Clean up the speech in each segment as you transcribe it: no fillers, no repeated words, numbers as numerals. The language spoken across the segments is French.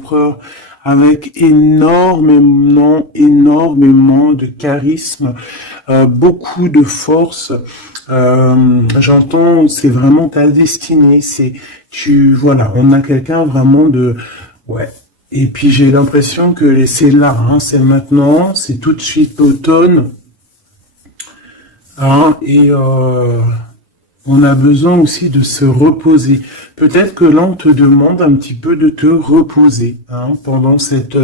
l'empereur, avec énormément de charisme, beaucoup de force. J'entends, c'est vraiment ta destinée, voilà, on a quelqu'un vraiment ouais. Et puis j'ai l'impression que c'est là, hein, c'est maintenant, c'est tout de suite l'automne, hein, et on a besoin aussi de se reposer. Peut-être que là, on te demande un petit peu de te reposer, hein, pendant cette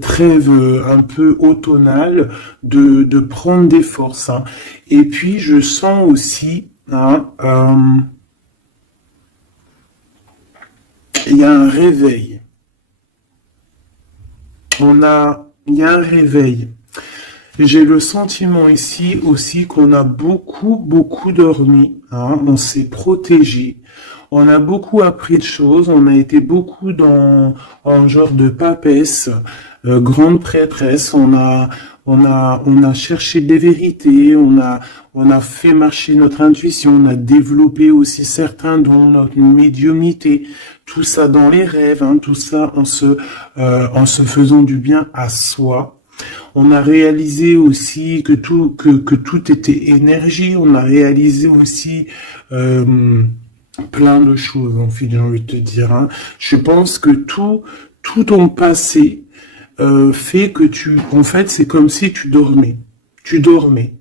trêve un peu automnale, de prendre des forces, hein. Et puis, je sens aussi, hein, il y a un réveil. Il y a un réveil. J'ai le sentiment ici aussi qu'on a beaucoup dormi, hein, on s'est protégé, on a beaucoup appris de choses, on a été beaucoup dans un genre de papesse, grande prêtresse, on a cherché des vérités, on a fait marcher notre intuition, on a développé aussi certains dons, notre médiumnité, tout ça dans les rêves, hein, tout ça en se faisant du bien à soi. On a réalisé aussi que tout était énergie. On a réalisé aussi plein de choses, en fait, j'ai envie de te dire, hein. Je pense que tout ton passé fait que en fait, c'est comme si tu dormais. Tu dormais.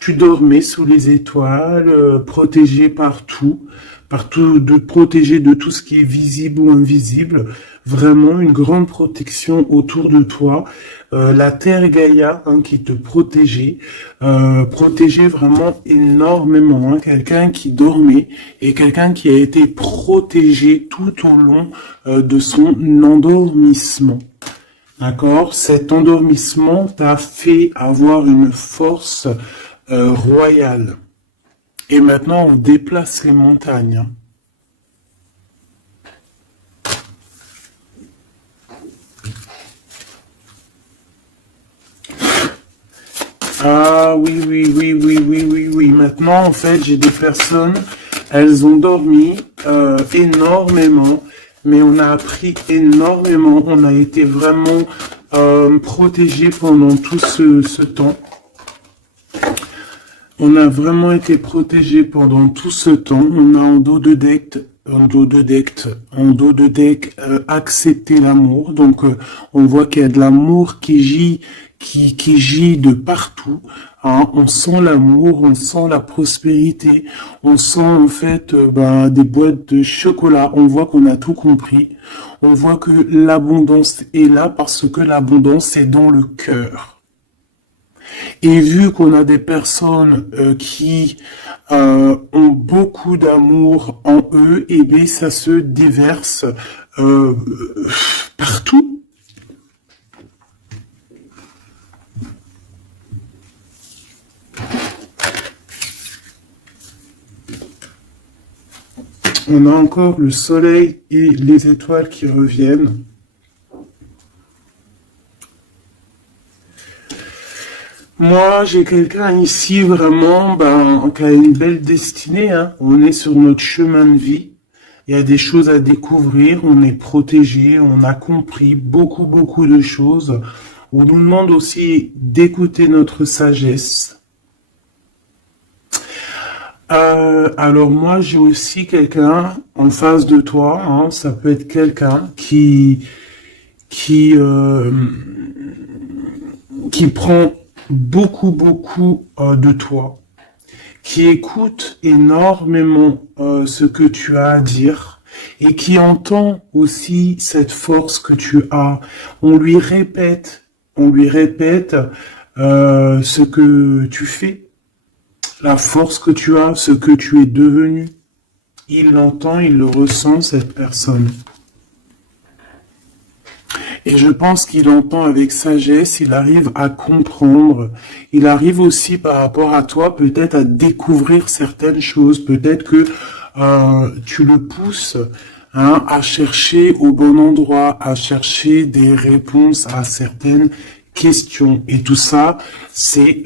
Tu dormais sous les étoiles, protégé protégé de tout ce qui est visible ou invisible. Vraiment une grande protection autour de toi. La Terre Gaïa, hein, qui te protégeait, protégeait vraiment énormément, hein. Quelqu'un qui dormait et quelqu'un qui a été protégé tout au long de son endormissement. D'accord? Cet endormissement t'a fait avoir une force royale. Et maintenant, on déplace les montagnes. Ah oui. Maintenant, en fait, j'ai des personnes, elles ont dormi énormément, mais on a appris énormément. On a été vraiment protégés pendant tout ce temps. On a vraiment été protégés pendant tout ce temps. On a en dos de deck accepté l'amour. Donc on voit qu'il y a de l'amour qui gît de partout, hein. On sent l'amour, on sent la prospérité, on sent en fait des boîtes de chocolat. On voit qu'on a tout compris. On voit que l'abondance est là parce que l'abondance est dans le cœur. Et vu qu'on a des personnes qui ont beaucoup d'amour en eux, et bien ça se déverse partout. On a encore le soleil et les étoiles qui reviennent. Moi, j'ai quelqu'un ici vraiment qui a une belle destinée, hein. On est sur notre chemin de vie. Il y a des choses à découvrir. On est protégé. On a compris beaucoup de choses. On nous demande aussi d'écouter notre sagesse. Alors moi, j'ai aussi quelqu'un en face de toi, hein. Ça peut être quelqu'un qui prend beaucoup de toi, qui écoute énormément ce que tu as à dire et qui entend aussi cette force que tu as. On lui répète ce que tu fais, la force que tu as, ce que tu es devenu. Il l'entend, il le ressent, cette personne. Et je pense qu'il entend avec sagesse, il arrive à comprendre, il arrive aussi par rapport à toi peut-être à découvrir certaines choses, peut-être que tu le pousses, hein, à chercher au bon endroit, à chercher des réponses à certaines questions. Et tout ça, c'est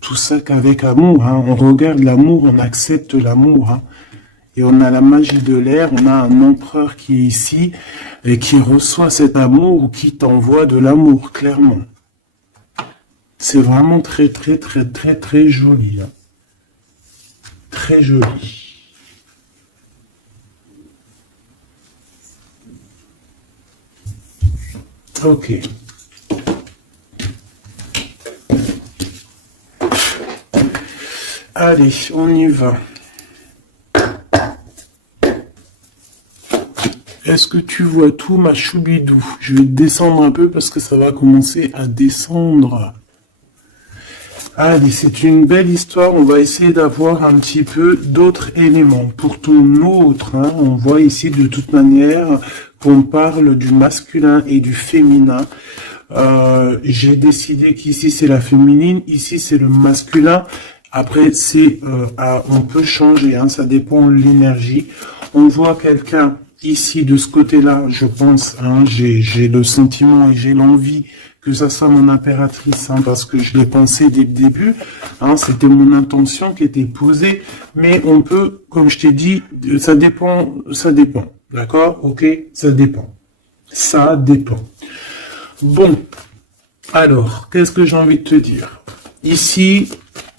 tout ça qu'avec amour, hein. On regarde l'amour, on accepte l'amour, hein. Et on a la magie de l'air, on a un empereur qui est ici et qui reçoit cet amour ou qui t'envoie de l'amour, clairement. C'est vraiment très, très, très, très, très joli. Hein. Très joli. Ok. Allez, on y va. Est-ce que tu vois tout, ma choubidou? Je vais descendre un peu parce que ça va commencer à descendre. Allez, c'est une belle histoire. On va essayer d'avoir un petit peu d'autres éléments. Pour ton autre, hein, on voit ici de toute manière qu'on parle du masculin et du féminin. J'ai décidé qu'ici c'est la féminine, ici c'est le masculin. Après, on peut changer, hein, ça dépend de l'énergie. On voit quelqu'un ici de ce côté-là, je pense, hein, j'ai le sentiment et j'ai l'envie que ça soit mon impératrice, hein, parce que je l'ai pensé dès le début, hein, c'était mon intention qui était posée, mais on peut, comme je t'ai dit, ça dépend, d'accord, ok, ça dépend. Bon, alors, qu'est-ce que j'ai envie de te dire? Ici,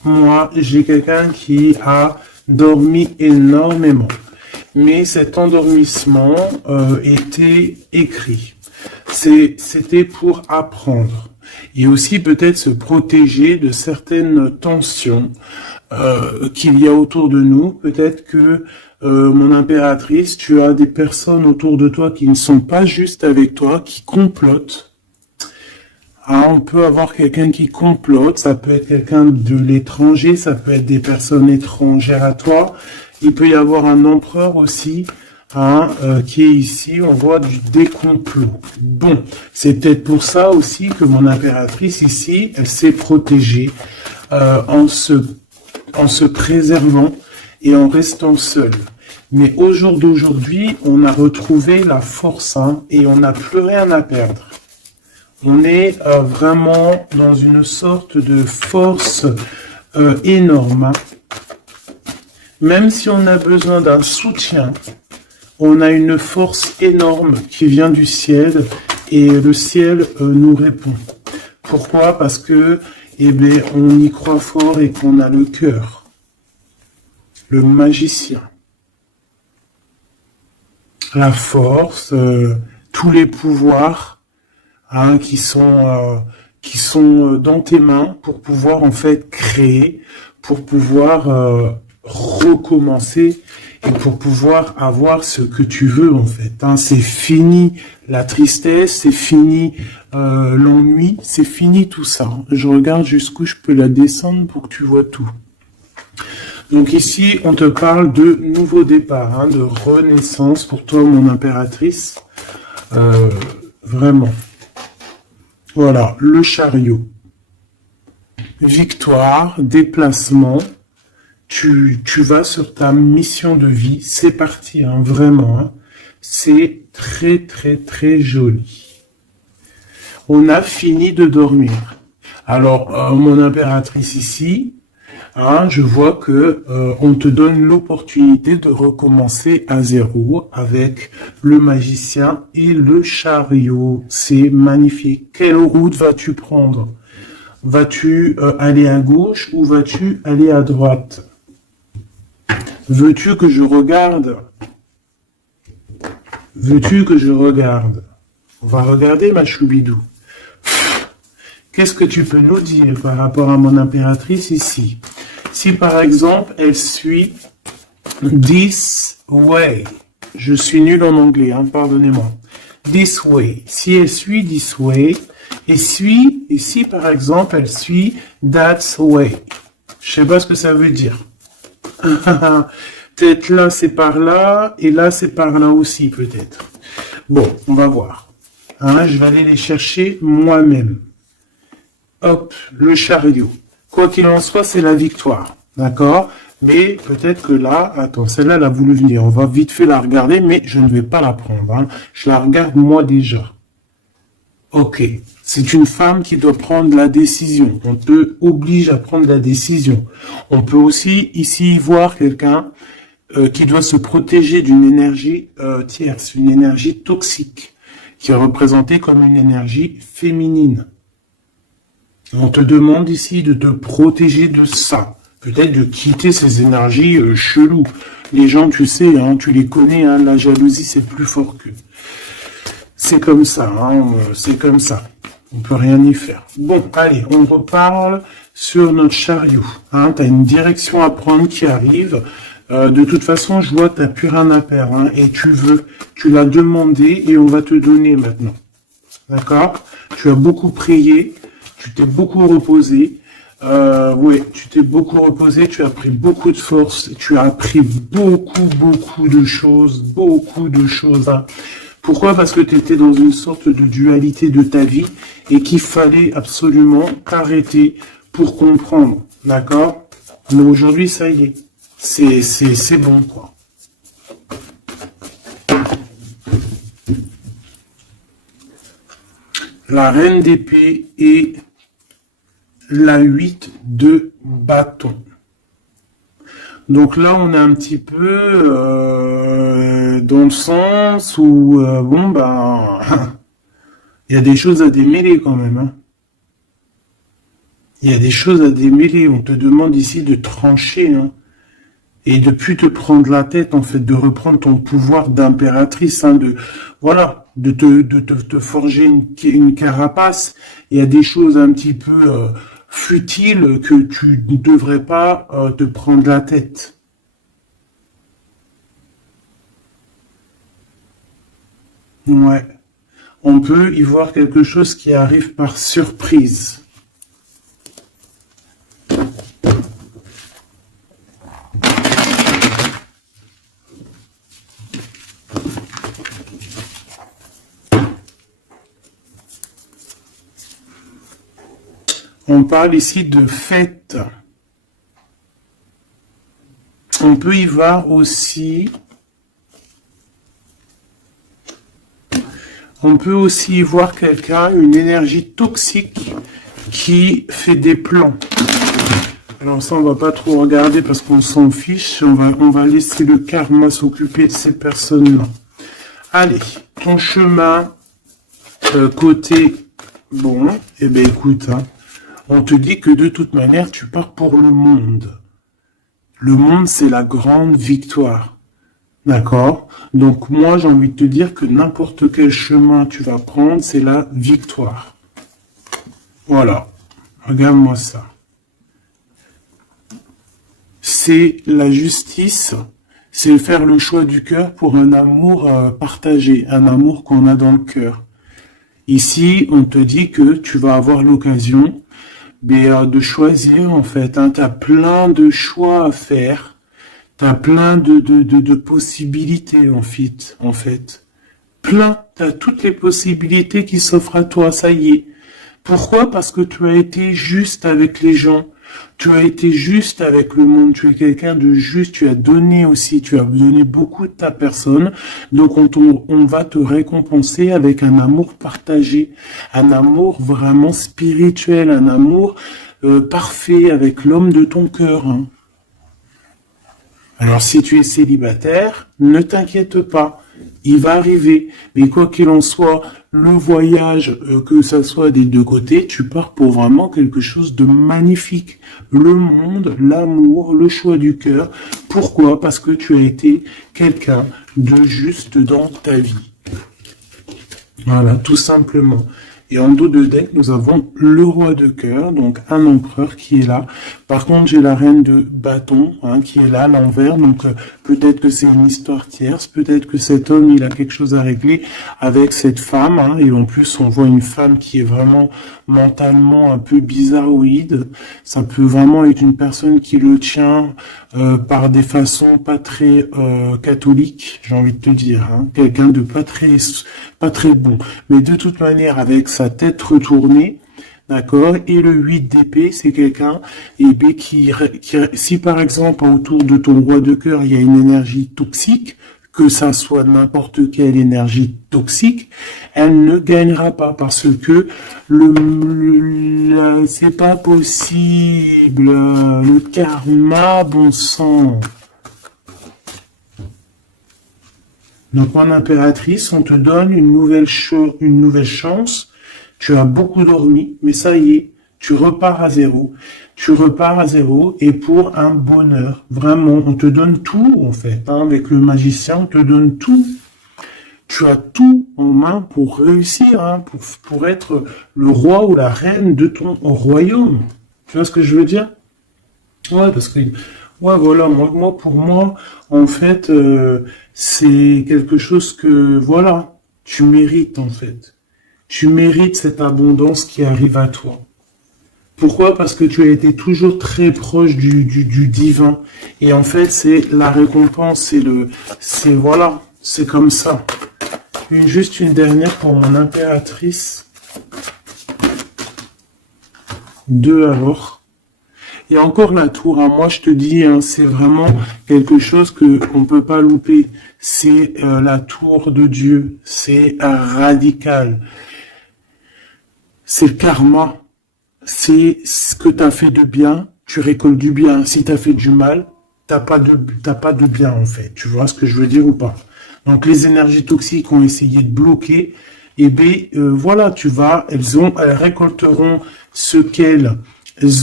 moi, j'ai quelqu'un qui a dormi énormément. Mais cet endormissement était écrit. C'était pour apprendre. Et aussi peut-être se protéger de certaines tensions qu'il y a autour de nous. Peut-être que, mon impératrice, tu as des personnes autour de toi qui ne sont pas juste avec toi, qui complotent. Ah, on peut avoir quelqu'un qui complote, ça peut être quelqu'un de l'étranger, ça peut être des personnes étrangères à toi. Il peut y avoir un empereur aussi, hein, qui est ici, on voit des complots. Bon, c'est peut-être pour ça aussi que mon impératrice ici, elle s'est protégée en se préservant et en restant seule. Mais au jour d'aujourd'hui, on a retrouvé la force, hein, et on n'a plus rien à perdre. On est vraiment dans une sorte de force énorme. Hein. Même si on a besoin d'un soutien, on a une force énorme qui vient du ciel et le ciel nous répond. Pourquoi? Parce que, eh bien, on y croit fort et qu'on a le cœur. Le magicien. La force, tous les pouvoirs, hein, qui sont dans tes mains pour pouvoir en fait créer, pour pouvoir recommencer et pour pouvoir avoir ce que tu veux en fait. Hein. C'est fini la tristesse, c'est fini l'ennui, c'est fini tout ça. Je regarde jusqu'où je peux la descendre pour que tu vois tout. Donc ici, on te parle de nouveau départ, hein, de renaissance pour toi, mon impératrice. Vraiment. Voilà, le chariot. Victoire, déplacement. Tu vas sur ta mission de vie. C'est parti, hein, vraiment. Hein. C'est très, très, très joli. On a fini de dormir. Alors, mon impératrice ici, hein, je vois que on te donne l'opportunité de recommencer à zéro avec le magicien et le chariot. C'est magnifique. Quelle route vas-tu prendre? Vas-tu aller à gauche ou vas-tu aller à droite? Veux-tu que je regarde? Veux-tu que je regarde? On va regarder, ma choubidou. Qu'est-ce que tu peux nous dire par rapport à mon impératrice ici? Si par exemple, elle suit this way. Je suis nul en anglais, hein, pardonnez-moi. This way. Si elle suit this way, et si par exemple, elle suit that way. Je sais pas ce que ça veut dire. Peut-être là, c'est par là, et là, c'est par là aussi, peut-être. Bon, on va voir. Hein, je vais aller les chercher moi-même. Hop, le chariot. Quoi qu'il en soit, c'est la victoire. D'accord? Mais peut-être que là, attends, celle-là, elle a voulu venir. On va vite fait la regarder, mais je ne vais pas la prendre. Hein. Je la regarde moi déjà. Ok. C'est une femme qui doit prendre la décision. On te oblige à prendre la décision. On peut aussi ici voir quelqu'un qui doit se protéger d'une énergie tierce, une énergie toxique, qui est représentée comme une énergie féminine. On te demande ici de te protéger de ça. Peut-être de quitter ces énergies cheloues. Les gens, tu sais, hein, tu les connais, hein, la jalousie, c'est plus fort qu'eux. C'est comme ça, hein, c'est comme ça. On peut rien y faire. Bon, allez, on reparle sur notre chariot. Hein, tu as une direction à prendre qui arrive. De toute façon, je vois que tu n'as plus rien à perdre. Hein, et tu l'as demandé et on va te donner maintenant. D'accord? Tu as beaucoup prié, tu t'es beaucoup reposé. Ouais, tu t'es beaucoup reposé, tu as pris beaucoup de force, tu as appris beaucoup de choses, hein. Pourquoi? Parce que tu étais dans une sorte de dualité de ta vie et qu'il fallait absolument t'arrêter pour comprendre, d'accord? Mais aujourd'hui, ça y est, c'est bon, quoi. La reine d'épée et la 8 de bâton. Donc là, on est un petit peu dans le sens où, bon, ben, il y a des choses à démêler quand même. Hein. Il y a des choses à démêler. On te demande ici de trancher, hein, et de plus te prendre la tête, en fait, de reprendre ton pouvoir d'impératrice, hein, de te forger une carapace. Il y a des choses un petit peu futiles que tu ne devrais pas te prendre la tête. Ouais. On peut y voir quelque chose qui arrive par surprise. On parle ici de fête. On peut y voir aussi... On peut aussi y voir quelqu'un, une énergie toxique qui fait des plans. Alors ça, on va pas trop regarder parce qu'on s'en fiche. On va laisser le karma s'occuper de ces personnes-là. Allez, ton chemin côté... Bon, eh bien écoute, hein, on te dit que de toute manière, tu pars pour le monde. Le monde, c'est la grande victoire. D'accord? Donc moi, j'ai envie de te dire que n'importe quel chemin tu vas prendre, c'est la victoire. Voilà. Regarde-moi ça. C'est la justice, c'est faire le choix du cœur pour un amour partagé, un amour qu'on a dans le cœur. Ici, on te dit que tu vas avoir l'occasion de choisir, en fait. Hein, tu as plein de choix à faire. T'as plein de possibilités, en fait. Plein. T'as toutes les possibilités qui s'offrent à toi, ça y est. Pourquoi? Parce que tu as été juste avec les gens. Tu as été juste avec le monde. Tu es quelqu'un de juste. Tu as donné aussi. Tu as donné beaucoup de ta personne. Donc, on va te récompenser avec un amour partagé. Un amour vraiment spirituel. Un amour parfait avec l'homme de ton cœur, hein. Alors, si tu es célibataire, ne t'inquiète pas, il va arriver. Mais quoi qu'il en soit, le voyage, que ça soit des deux côtés, tu pars pour vraiment quelque chose de magnifique. Le monde, l'amour, le choix du cœur. Pourquoi? Parce que tu as été quelqu'un de juste dans ta vie. Voilà, tout simplement. Et en dos de deck, nous avons le roi de cœur, donc un empereur qui est là. Par contre, j'ai la reine de bâton, hein, qui est là, à l'envers. Donc, peut-être que c'est une histoire tierce. Peut-être que cet homme, il a quelque chose à régler avec cette femme. Hein, et en plus, on voit une femme qui est vraiment mentalement un peu bizarroïde. Ça peut vraiment être une personne qui le tient par des façons pas très catholiques, j'ai envie de te dire. Hein. Quelqu'un de pas très bon. Mais de toute manière, avec sa tête retournée, d'accord, et le 8 d'épée, c'est quelqu'un qui, si par exemple autour de ton roi de cœur, il y a une énergie toxique, que ça soit n'importe quelle énergie toxique, elle ne gagnera pas parce que c'est pas possible. Le karma, bon sang. Donc, mon impératrice, on te donne une nouvelle chance. Tu as beaucoup dormi, mais ça y est, tu repars à zéro. Tu repars à zéro et pour un bonheur. Vraiment, on te donne tout, en fait. Hein, avec le magicien, on te donne tout. Tu as tout en main pour réussir, hein, pour être le roi ou la reine de ton royaume. Tu vois ce que je veux dire? Ouais, parce que, ouais, voilà, pour moi, en fait, c'est quelque chose que, voilà, tu mérites, en fait. Tu mérites cette abondance qui arrive à toi. Pourquoi? Parce que tu as été toujours très proche du divin. Et en fait, c'est la récompense, voilà, c'est comme ça. Juste une dernière pour mon impératrice. 2 alors. Et encore la tour, hein, moi je te dis, hein, c'est vraiment quelque chose que on peut pas louper. C'est la tour de Dieu. C'est radical. C'est le karma. C'est ce que tu as fait de bien, tu récoltes du bien. Si tu as fait du mal, t'as pas de bien en fait. Tu vois ce que je veux dire ou pas? Donc les énergies toxiques ont essayé de bloquer. Et bien voilà, elles récolteront ce qu'elles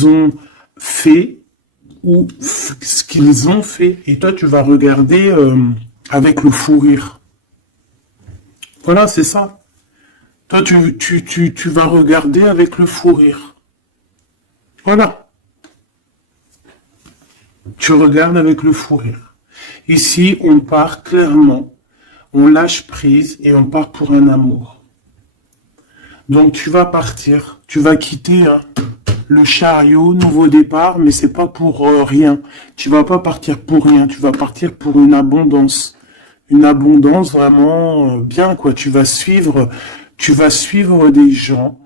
ont fait ou ce qu'ils ont fait. Et toi, tu vas regarder avec le fou rire. Voilà, c'est ça. Toi, tu vas regarder avec le fou rire. Voilà. Tu regardes avec le fou rire. Ici, on part clairement, on lâche prise et on part pour un amour. Donc tu vas partir, tu vas quitter hein, le chariot, nouveau départ, mais c'est pas pour rien. Tu vas pas partir pour rien, tu vas partir pour une abondance. Une abondance vraiment bien, quoi. Tu vas suivre des gens.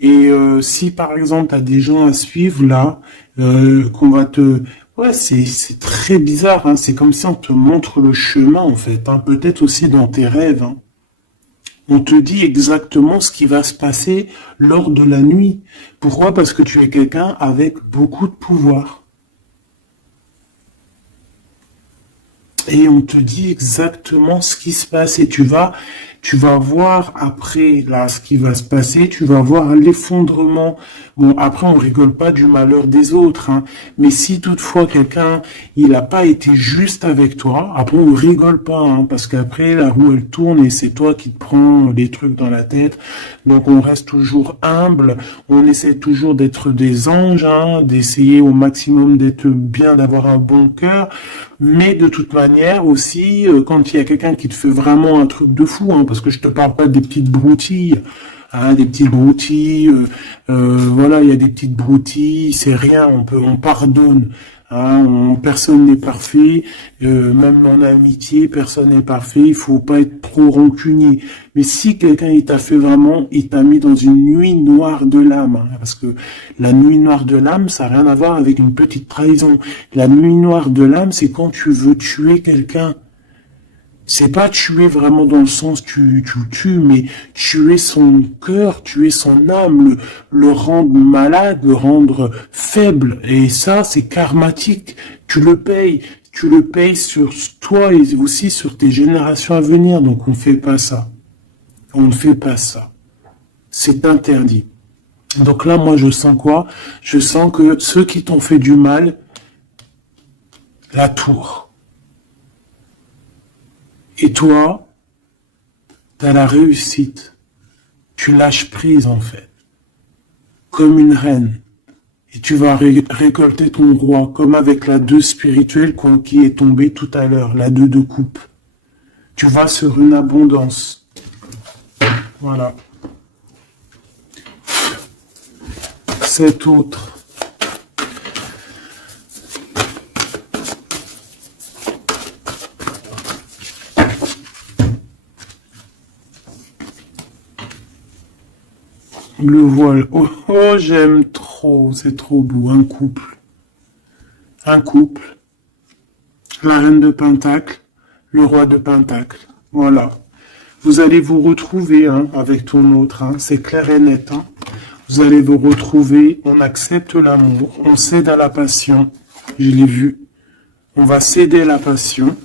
Et si par exemple tu as des gens à suivre là, qu'on va te... Ouais, c'est très bizarre, hein. C'est comme si on te montre le chemin en fait, hein. Peut-être aussi dans tes rêves. Hein. On te dit exactement ce qui va se passer lors de la nuit. Pourquoi? Parce que tu es quelqu'un avec beaucoup de pouvoir. Et on te dit exactement ce qui se passe et tu vas voir après là ce qui va se passer, tu vas voir l'effondrement. Bon, après on rigole pas du malheur des autres, hein, mais si toutefois quelqu'un il n'a pas été juste avec toi, après on rigole pas, hein, parce qu'après la roue elle tourne et c'est toi qui te prends les trucs dans la tête. Donc on reste toujours humble, on essaie toujours d'être des anges, hein, d'essayer au maximum d'être bien, d'avoir un bon cœur. Mais de toute manière aussi, quand il y a quelqu'un qui te fait vraiment un truc de fou, hein, parce que je te parle pas des petites broutilles, hein, des petites broutilles, voilà, il y a des petites broutilles, c'est rien, on pardonne. Hein, personne n'est parfait, même en amitié, personne n'est parfait, il faut pas être trop rancunier. Mais si quelqu'un il t'a fait vraiment, il t'a mis dans une nuit noire de l'âme, hein, parce que la nuit noire de l'âme, ça n'a rien à voir avec une petite trahison. La nuit noire de l'âme, c'est quand tu veux tuer quelqu'un. C'est pas tuer vraiment dans le sens tu tues, mais tuer son cœur, tuer son âme, le rendre malade, le rendre faible. Et ça, c'est karmatique. Tu le payes. Tu le payes sur toi et aussi sur tes générations à venir. Donc on ne fait pas ça. On ne fait pas ça. C'est interdit. Donc là, moi, je sens quoi? Je sens que ceux qui t'ont fait du mal, la tour. Et toi, t'as la réussite. Tu lâches prise, en fait. Comme une reine. Et tu vas récolter ton roi, comme avec la 2 spirituelle qui est tombée tout à l'heure, la 2 de coupe. Tu vas sur une abondance. Voilà. Cet autre. Le voile. Oh, oh, j'aime trop. C'est trop beau. Un couple. Un couple. La reine de Pentacle. Le roi de Pentacle. Voilà. Vous allez vous retrouver hein, avec ton autre. Hein. C'est clair et net. Hein. Vous allez vous retrouver. On accepte l'amour. On cède à la passion. Je l'ai vu. On va céder à la passion.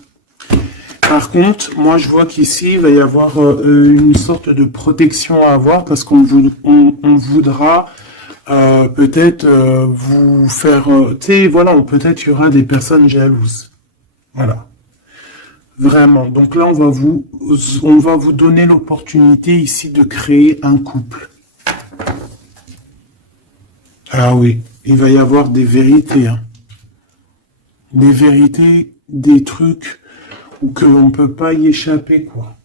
Par contre, moi je vois qu'ici, il va y avoir une sorte de protection à avoir parce on voudra peut-être vous faire... tu sais, voilà, peut-être il y aura des personnes jalouses. Voilà. Vraiment. Donc là, on va vous donner l'opportunité ici de créer un couple. Ah oui, il va y avoir des vérités, hein. Des vérités, des trucs que l'on peut pas y échapper, quoi.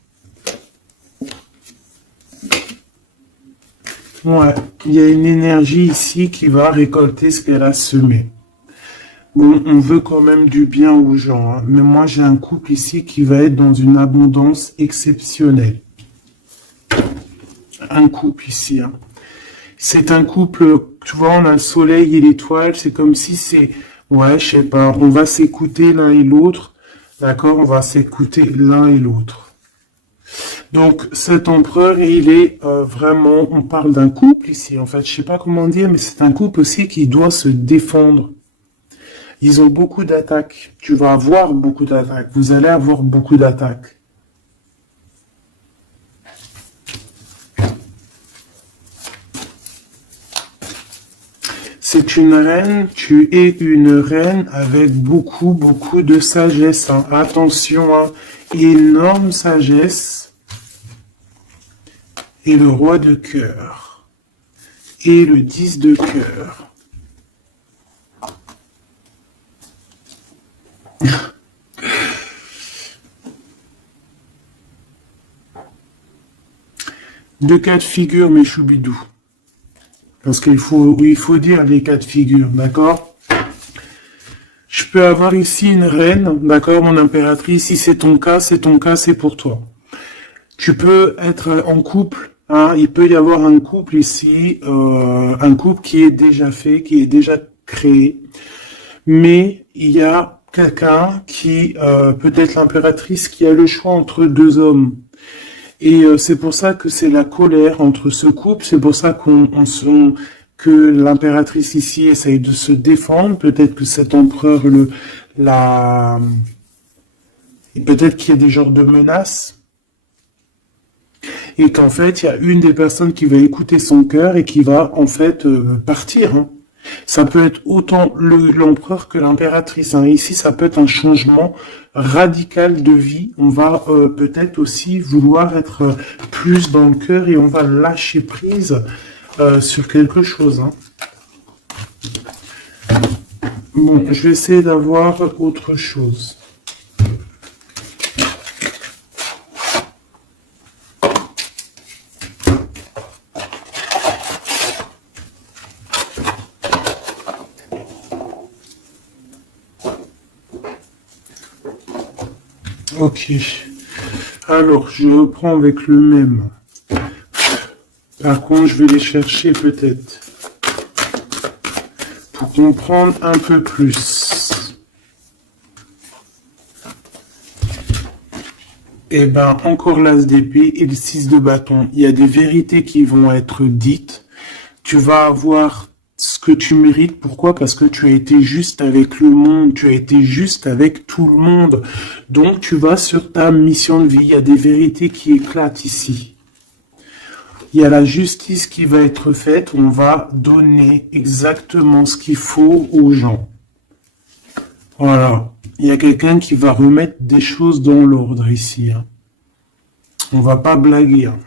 Ouais, il y a une énergie ici qui va récolter ce qu'elle a semé. Bon, on veut quand même du bien aux gens, hein, mais moi j'ai un couple ici qui va être dans une abondance exceptionnelle. Un couple ici, hein. C'est un couple, tu vois, on a le soleil et l'étoile, c'est comme si c'est, ouais, je sais pas, on va s'écouter l'un et l'autre, d'accord, on va s'écouter l'un et l'autre. Donc cet empereur, il est vraiment, on parle d'un couple ici, en fait, je sais pas comment dire, mais c'est un couple aussi qui doit se défendre. Ils ont beaucoup d'attaques, tu vas avoir beaucoup d'attaques, vous allez avoir beaucoup d'attaques. C'est une reine, tu es une reine avec beaucoup, beaucoup de sagesse, hein. Attention, hein, énorme sagesse. Et le roi de cœur. Et le 10 de cœur. Deux cas de figure, mes choubidous. Parce qu'il faut dire les cas de figure, d'accord? Je peux avoir ici une reine, d'accord, mon impératrice, si c'est ton cas, c'est pour toi. Tu peux être en couple, hein, il peut y avoir un couple ici, un couple qui est déjà fait, qui est déjà créé, mais il y a quelqu'un qui, peut-être l'impératrice, qui a le choix entre deux hommes. Et c'est pour ça que c'est la colère entre ce couple, c'est pour ça que l'impératrice ici essaye de se défendre, peut-être que cet empereur peut-être qu'il y a des genres de menaces, et qu'en fait, il y a une des personnes qui va écouter son cœur et qui va en fait partir, hein. Ça peut être autant l'empereur que l'impératrice, hein. Ici, ça peut être un changement radical de vie. On va peut-être aussi vouloir être plus dans le cœur et on va lâcher prise sur quelque chose, hein. Bon, je vais essayer d'avoir autre chose. Ok. Alors, je reprends avec le même. Par contre, je vais les chercher peut-être. Pour comprendre un peu plus. Eh ben, encore l'as d'épée et le 6 de bâton. Il y a des vérités qui vont être dites. Tu vas avoir ce que tu mérites. Pourquoi? Parce que tu as été juste avec le monde, tu as été juste avec tout le monde. Donc tu vas sur ta mission de vie. Il y a des vérités qui éclatent ici. Il y a la justice qui va être faite. On va donner exactement ce qu'il faut aux gens. Voilà. Il y a quelqu'un qui va remettre des choses dans l'ordre ici, hein. On va pas blaguer, hein.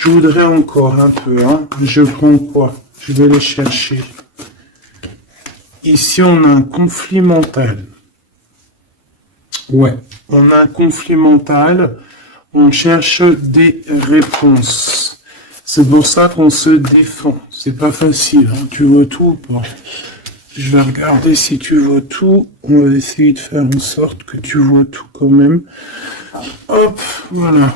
Je voudrais encore un peu, hein. Je prends quoi? Je vais les chercher. Ici, on a un conflit mental. Ouais, on a un conflit mental. On cherche des réponses. C'est pour ça qu'on se défend. C'est pas facile, hein. Tu veux tout ou pas? Je vais regarder si tu veux tout. On va essayer de faire en sorte que tu vois tout quand même. Hop, voilà.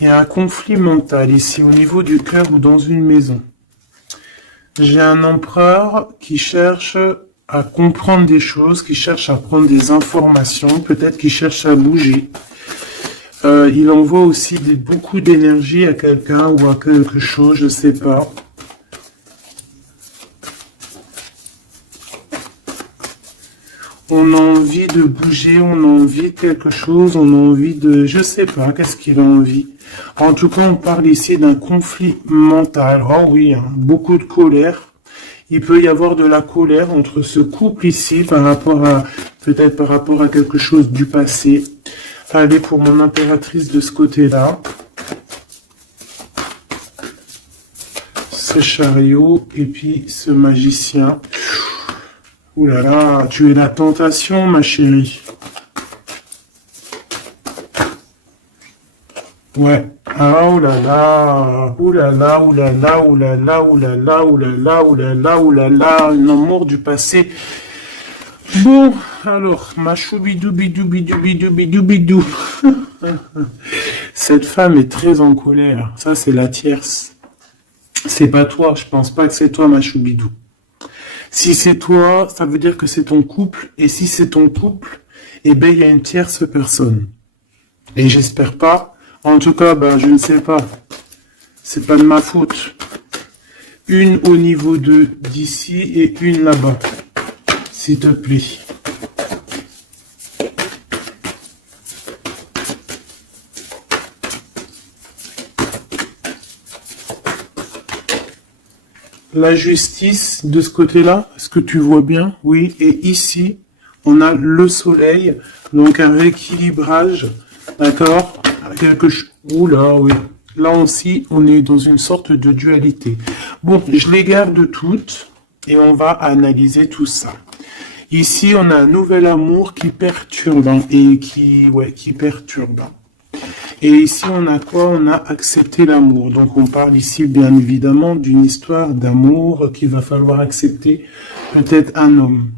Il y a un conflit mental ici au niveau du cœur ou dans une maison. J'ai un empereur qui cherche à comprendre des choses, qui cherche à prendre des informations, peut-être qu'il cherche à bouger. Il envoie aussi beaucoup d'énergie à quelqu'un ou à quelque chose, je sais pas. on a envie de bouger, on a envie de quelque chose, on a envie de... Je sais pas, qu'est-ce qu'il a envie. En tout cas, on parle ici d'un conflit mental. Oh oui, hein, beaucoup de colère. Il peut y avoir de la colère entre ce couple ici par rapport à... Peut-être par rapport à quelque chose du passé. Allez, pour mon impératrice de ce côté-là. Ce chariot et puis ce magicien. Ouh là là, tu es la tentation, ma chérie. Ouais. Ah, oh là là, oh là là, oh là là, oh là là, oh là là, oh là là, oh là là, oh là là, un amour du passé. Bon, alors, ma choubidou, bidou, bidou, bidou, bidou, bidou. Cette femme est très en colère. Ça, c'est la tierce. C'est pas toi, je pense pas que c'est toi, ma choubidou. Si c'est toi, ça veut dire que c'est ton couple. Et si c'est ton couple, eh ben, il y a une tierce personne. Et j'espère pas. En tout cas, ben, je ne sais pas. C'est pas de ma faute. Une au niveau d'ici et une là-bas. S'il te plaît. La justice de ce côté-là, est-ce que tu vois bien? Oui. Et ici, on a le soleil, donc un rééquilibrage, d'accord? Quelque chose. Oula, oui. Là aussi, on est dans une sorte de dualité. Bon, je les garde toutes et on va analyser tout ça. Ici, on a un nouvel amour qui perturbe et qui perturbe. Et ici, on a quoi? On a accepté l'amour. Donc, on parle ici, bien évidemment, d'une histoire d'amour qu'il va falloir accepter, peut-être un homme.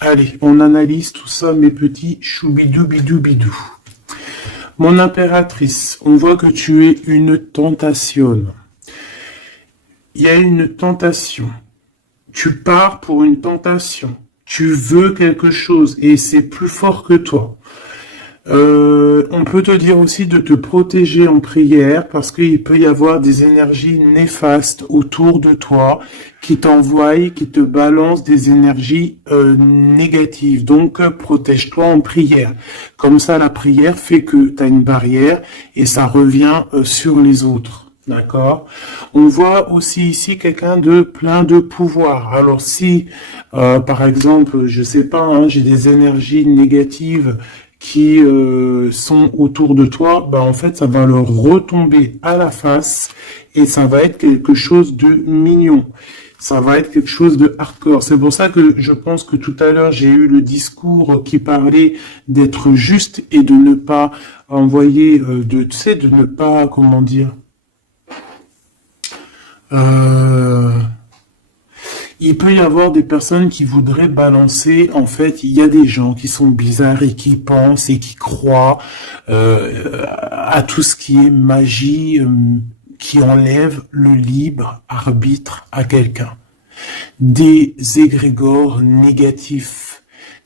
Allez, on analyse tout ça, mes petits choubidou bidou bidou. Mon impératrice, on voit que tu es une tentation. Il y a une tentation. Tu pars pour une tentation. Tu veux quelque chose et c'est plus fort que toi. On peut te dire aussi de te protéger en prière parce qu'il peut y avoir des énergies néfastes autour de toi qui t'envoient, qui te balancent des énergies négatives. Donc, protège-toi en prière. Comme ça, la prière fait que tu as une barrière et ça revient sur les autres. D'accord. On voit aussi ici quelqu'un de plein de pouvoir. Alors si, par exemple, je sais pas, hein, j'ai des énergies négatives qui sont autour de toi, bah en fait ça va leur retomber à la face et ça va être quelque chose de mignon. Ça va être quelque chose de hardcore. C'est pour ça que je pense que tout à l'heure j'ai eu le discours qui parlait d'être juste et de ne pas envoyer, tu sais, de ne pas, comment dire. Il peut y avoir des personnes qui voudraient balancer, en fait, il y a des gens qui sont bizarres et qui pensent et qui croient à tout ce qui est magie, qui enlève le libre arbitre à quelqu'un. Des égrégores négatifs.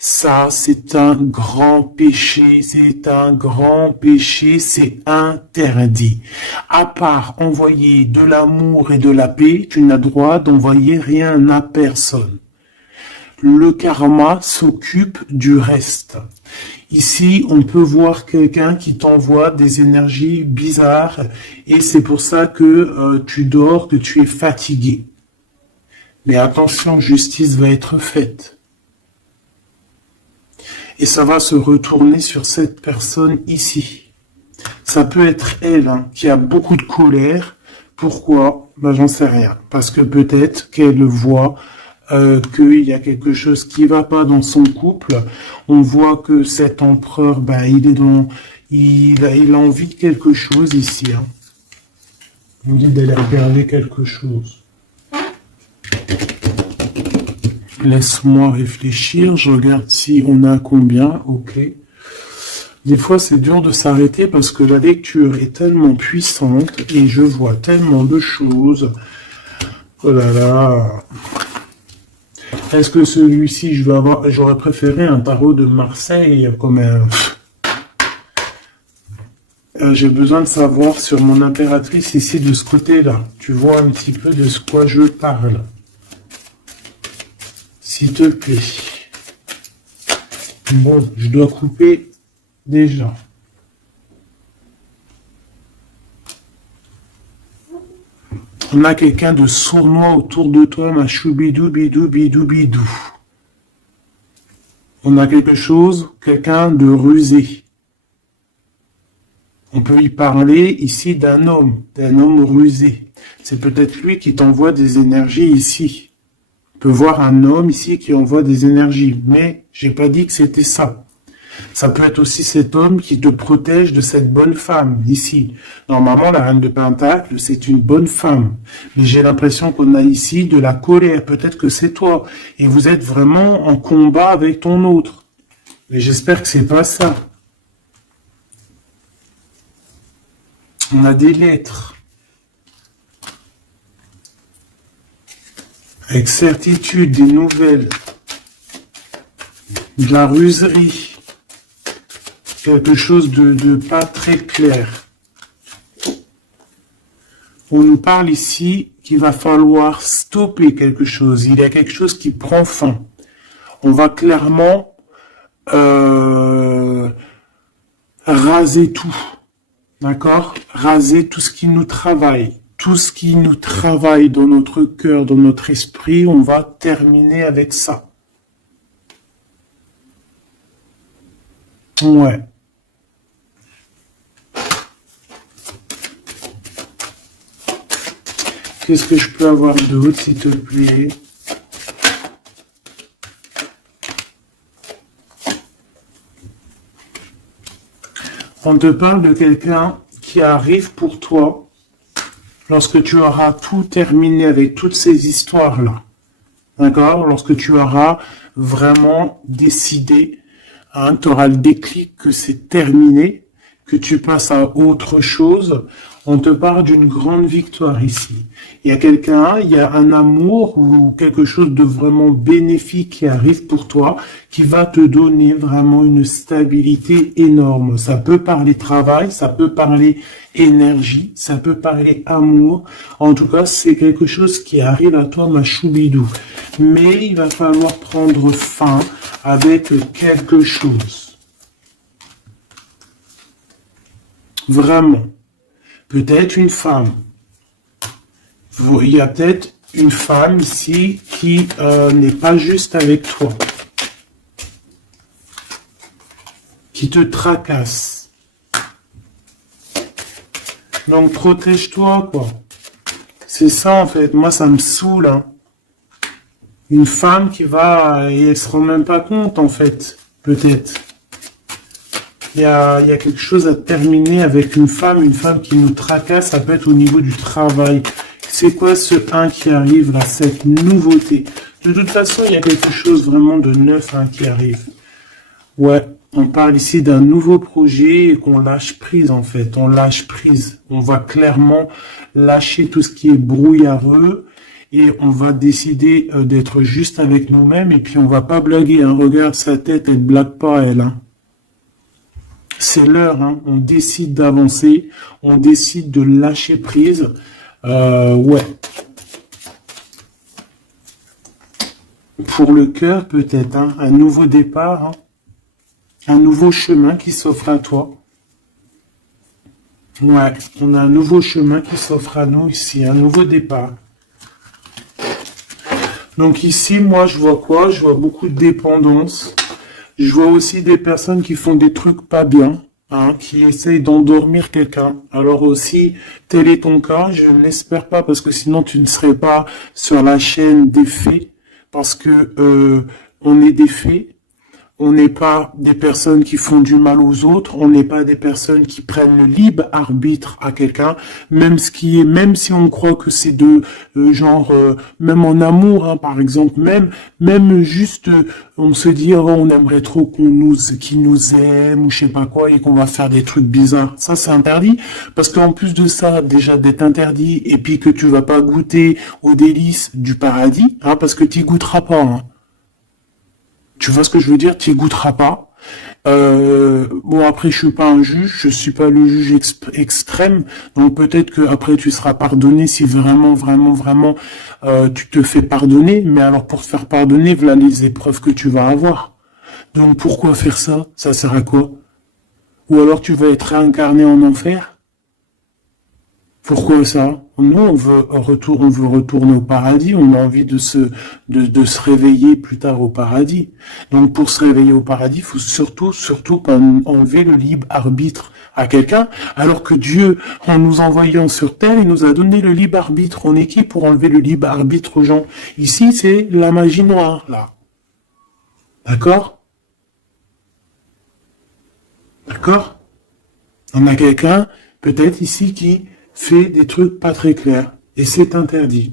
Ça, c'est un grand péché, c'est un grand péché, c'est interdit. À part envoyer de l'amour et de la paix, tu n'as droit d'envoyer rien à personne. Le karma s'occupe du reste. Ici, on peut voir quelqu'un qui t'envoie des énergies bizarres et c'est pour ça que tu dors, que tu es fatigué. Mais attention, justice va être faite. Et ça va se retourner sur cette personne ici. Ça peut être elle qui a beaucoup de colère. Pourquoi? Ben, j'en sais rien. Parce que peut-être qu'elle voit qu'il y a quelque chose qui va pas dans son couple. On voit que cet empereur, ben, il a envie de quelque chose ici. Il me dit d'aller regarder quelque chose. Laisse-moi réfléchir, je regarde si on a combien, ok. Des fois, c'est dur de s'arrêter parce que la lecture est tellement puissante et je vois tellement de choses. Oh là là. Est-ce que celui-ci, j'aurais préféré un tarot de Marseille comme un... J'ai besoin de savoir sur mon impératrice ici de ce côté-là. Tu vois un petit peu de ce quoi je parle. S'il te plaît. Bon, je dois couper déjà. On a quelqu'un de sournois autour de toi, ma choubidou, bidou, bidou, bidou. On a quelque chose, quelqu'un de rusé. On peut y parler ici d'un homme rusé. C'est peut-être lui qui t'envoie des énergies ici. On peut voir un homme ici qui envoie des énergies, mais j'ai pas dit que c'était ça. Ça peut être aussi cet homme qui te protège de cette bonne femme, ici. Normalement, la reine de Pentacle, c'est une bonne femme. Mais j'ai l'impression qu'on a ici de la colère. Peut-être que c'est toi. Et vous êtes vraiment en combat avec ton autre. Mais j'espère que c'est pas ça. On a des lettres. Avec certitude, des nouvelles. De la ruserie. Quelque chose de pas très clair. On nous parle ici qu'il va falloir stopper quelque chose. Il y a quelque chose qui prend fin. On va clairement raser tout. D'accord? Raser tout ce qui nous travaille. Tout ce qui nous travaille dans notre cœur, dans notre esprit, on va terminer avec ça. Ouais. Qu'est-ce que je peux avoir d'autre, s'il te plaît? On te parle de quelqu'un qui arrive pour toi lorsque tu auras tout terminé avec toutes ces histoires-là. D'accord? Lorsque tu auras vraiment décidé, hein, tu auras le déclic que c'est terminé, que tu passes à autre chose. On te parle d'une grande victoire ici. Il y a quelqu'un, il y a un amour ou quelque chose de vraiment bénéfique qui arrive pour toi, qui va te donner vraiment une stabilité énorme. Ça peut parler travail, ça peut parler énergie, ça peut parler amour. En tout cas, c'est quelque chose qui arrive à toi, ma choubidou. Mais il va falloir prendre fin avec quelque chose. Vraiment. Peut-être une femme. Il y a peut-être une femme ici qui n'est pas juste avec toi. Qui te tracasse. Donc protège-toi, quoi. C'est ça en fait. Moi, ça me saoule. Hein. Une femme qui va... Et elle se rend même pas compte en fait. Peut-être. Il y a quelque chose à terminer avec une femme qui nous tracasse, ça peut être au niveau du travail. C'est quoi ce 1 qui arrive là, cette nouveauté? De toute façon, il y a quelque chose vraiment de neuf hein, qui arrive. Ouais, on parle ici d'un nouveau projet et qu'on lâche prise en fait, on lâche prise. On va clairement lâcher tout ce qui est brouillareux et on va décider d'être juste avec nous-mêmes et puis on va pas blaguer. Hein. Regarde sa tête, elle blague pas elle. Hein. C'est l'heure, hein. On décide d'avancer, on décide de lâcher prise. Ouais. Pour le cœur, peut-être, hein, un nouveau départ, hein, un nouveau chemin qui s'offre à toi. Ouais, on a un nouveau chemin qui s'offre à nous ici, un nouveau départ. Donc ici, moi, je vois quoi? Je vois beaucoup de dépendance. Je vois aussi des personnes qui font des trucs pas bien, hein, qui essayent d'endormir quelqu'un. Alors aussi, tel est ton cas, je ne l'espère pas parce que sinon tu ne serais pas sur la chaîne des faits, parce que on est des faits. On n'est pas des personnes qui font du mal aux autres, on n'est pas des personnes qui prennent le libre arbitre à quelqu'un, même si on croit que c'est de même en amour, hein, par exemple, même juste, on se dit oh, on aimerait trop qu'il nous aime ou je sais pas quoi et qu'on va faire des trucs bizarres. Ça c'est interdit parce qu'en plus de ça, déjà d'être interdit et puis que tu vas pas goûter aux délices du paradis, hein, parce que tu goûteras pas. Hein. Tu vois ce que je veux dire? Tu y goûteras pas. Bon, après, je suis pas un juge, je suis pas le juge extrême, donc peut-être que après tu seras pardonné si vraiment, tu te fais pardonner. Mais alors pour te faire pardonner, voilà les épreuves que tu vas avoir. Donc pourquoi faire ça? Ça sert à quoi? Ou alors tu vas être réincarné en enfer? Pourquoi ça? Non, on veut retourner au paradis, on a envie de se réveiller plus tard au paradis. Donc pour se réveiller au paradis, il faut surtout pas enlever le libre arbitre à quelqu'un, alors que Dieu, en nous envoyant sur terre, il nous a donné le libre arbitre. On est qui pour enlever le libre arbitre aux gens? Ici, c'est la magie noire, là. D'accord? D'accord? On a quelqu'un, peut-être ici, qui fait des trucs pas très clairs. Et c'est interdit.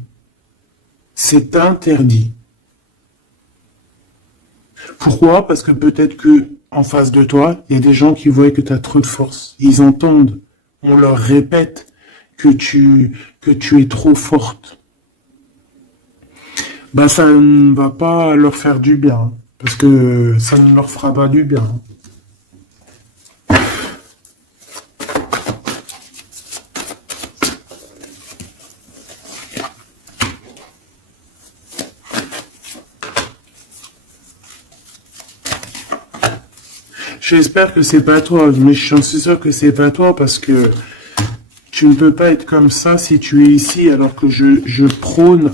C'est interdit. Pourquoi? Parce que peut-être que en face de toi, il y a des gens qui voient que tu as trop de force. Ils entendent, on leur répète que tu es trop forte. Bah ça ne va pas leur faire du bien, hein, parce que ça ne leur fera pas du bien. J'espère que c'est pas toi, mais je suis sûr que c'est pas toi parce que tu ne peux pas être comme ça si tu es ici alors que je prône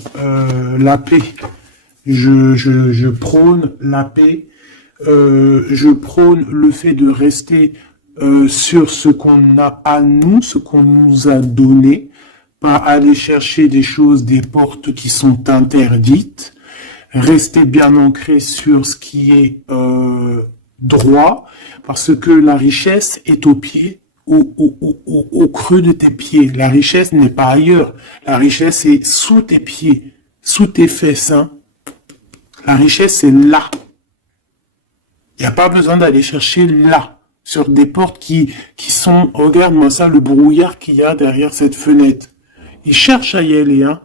la paix. Je prône la paix. Je prône le fait de rester sur ce qu'on a à nous, ce qu'on nous a donné, pas aller chercher des choses, des portes qui sont interdites. Rester bien ancré sur ce qui est droit, parce que la richesse est au pied, au creux de tes pieds. La richesse n'est pas ailleurs. La richesse est sous tes pieds, sous tes fesses. Hein. La richesse est là. Il n'y a pas besoin d'aller chercher là, sur des portes qui sont... Regarde-moi ça, le brouillard qu'il y a derrière cette fenêtre. Il cherche à y aller, hein.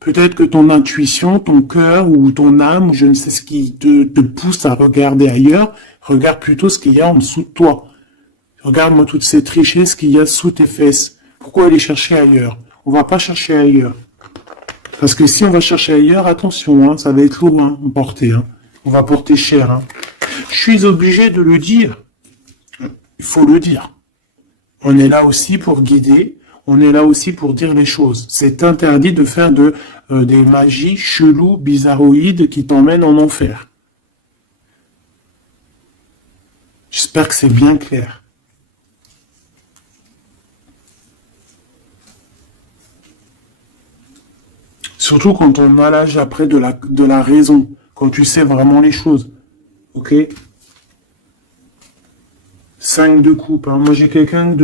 Peut-être que ton intuition, ton cœur ou ton âme, ou je ne sais ce qui te pousse à regarder ailleurs, regarde plutôt ce qu'il y a en dessous de toi. Regarde-moi toute cette richesse qu'il y a sous tes fesses. Pourquoi aller chercher ailleurs? On va pas chercher ailleurs. Parce que si on va chercher ailleurs, attention, hein, ça va être lourd hein, à porter. Hein. On va porter cher. Hein. Je suis obligé de le dire. Il faut le dire. On est là aussi pour guider. On est là aussi pour dire les choses. C'est interdit de faire des magies cheloues, bizarroïdes qui t'emmènent en enfer. J'espère que c'est bien clair. Surtout quand on a l'âge après de la raison, quand tu sais vraiment les choses. Ok? 5 de coupe. Hein. Moi j'ai quelqu'un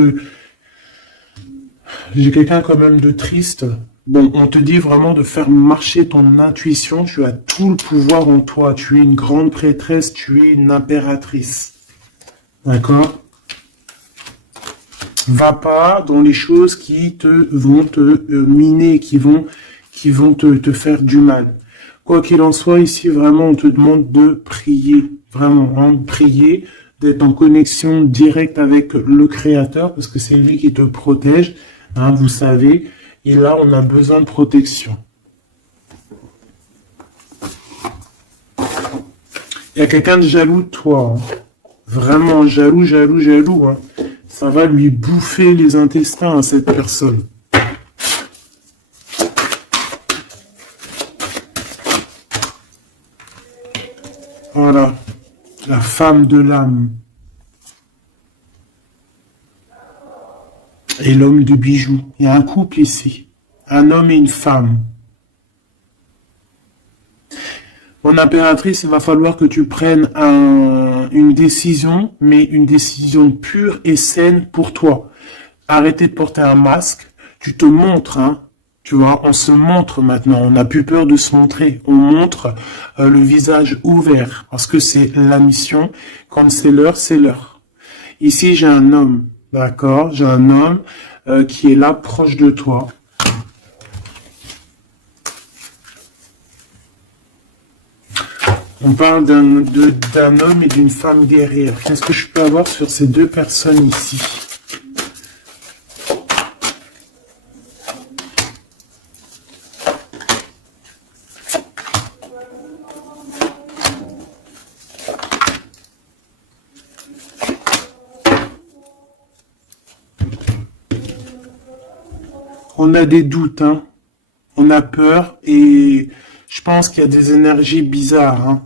quand même de triste. Bon, on te dit vraiment de faire marcher ton intuition. Tu as tout le pouvoir en toi. Tu es une grande prêtresse. Tu es une impératrice. D'accord? Va pas dans les choses qui vont te miner, qui vont te faire du mal. Quoi qu'il en soit, ici, vraiment, on te demande de prier. Vraiment, hein, de prier, d'être en connexion directe avec le Créateur, parce que c'est lui qui te protège. Hein, vous savez, et là, on a besoin de protection. Il y a quelqu'un de jaloux de toi. Hein. Vraiment jaloux. Hein. Ça va lui bouffer les intestins à cette personne. Voilà. La femme de l'âme. Et l'homme de bijoux. Il y a un couple ici. Un homme et une femme. Mon impératrice, il va falloir que tu prennes une décision, mais une décision pure et saine pour toi. Arrêtez de porter un masque. Tu te montres, hein. Tu vois, on se montre maintenant. On n'a plus peur de se montrer. On montre le visage ouvert parce que c'est la mission. Quand c'est l'heure, c'est l'heure. Ici, j'ai un homme. D'accord? J'ai un homme qui est là, proche de toi. On parle d'un homme et d'une femme guerrière. Qu'est-ce que je peux avoir sur ces deux personnes ici? On a des doutes, hein. On a peur et je pense qu'il y a des énergies bizarres, hein.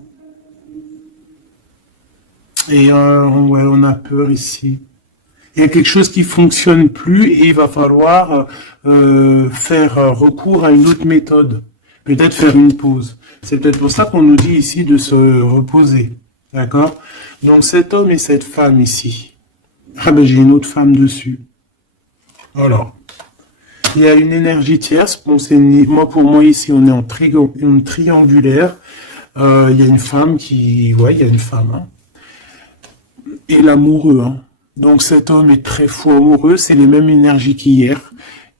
Et ouais, on a peur ici. Il y a quelque chose qui fonctionne plus et il va falloir faire recours à une autre méthode. Peut-être faire une pause. C'est peut-être pour ça qu'on nous dit ici de se reposer. D'accord? Donc cet homme et cette femme ici. Ah ben j'ai une autre femme dessus. Alors, il y a une énergie tierce. Bon, moi pour moi ici on est en triangulaire. Il y a une femme qui, ouais, il y a une femme. Hein. Et l'amoureux. Hein. Donc cet homme est très fou amoureux. C'est les mêmes énergies qu'hier.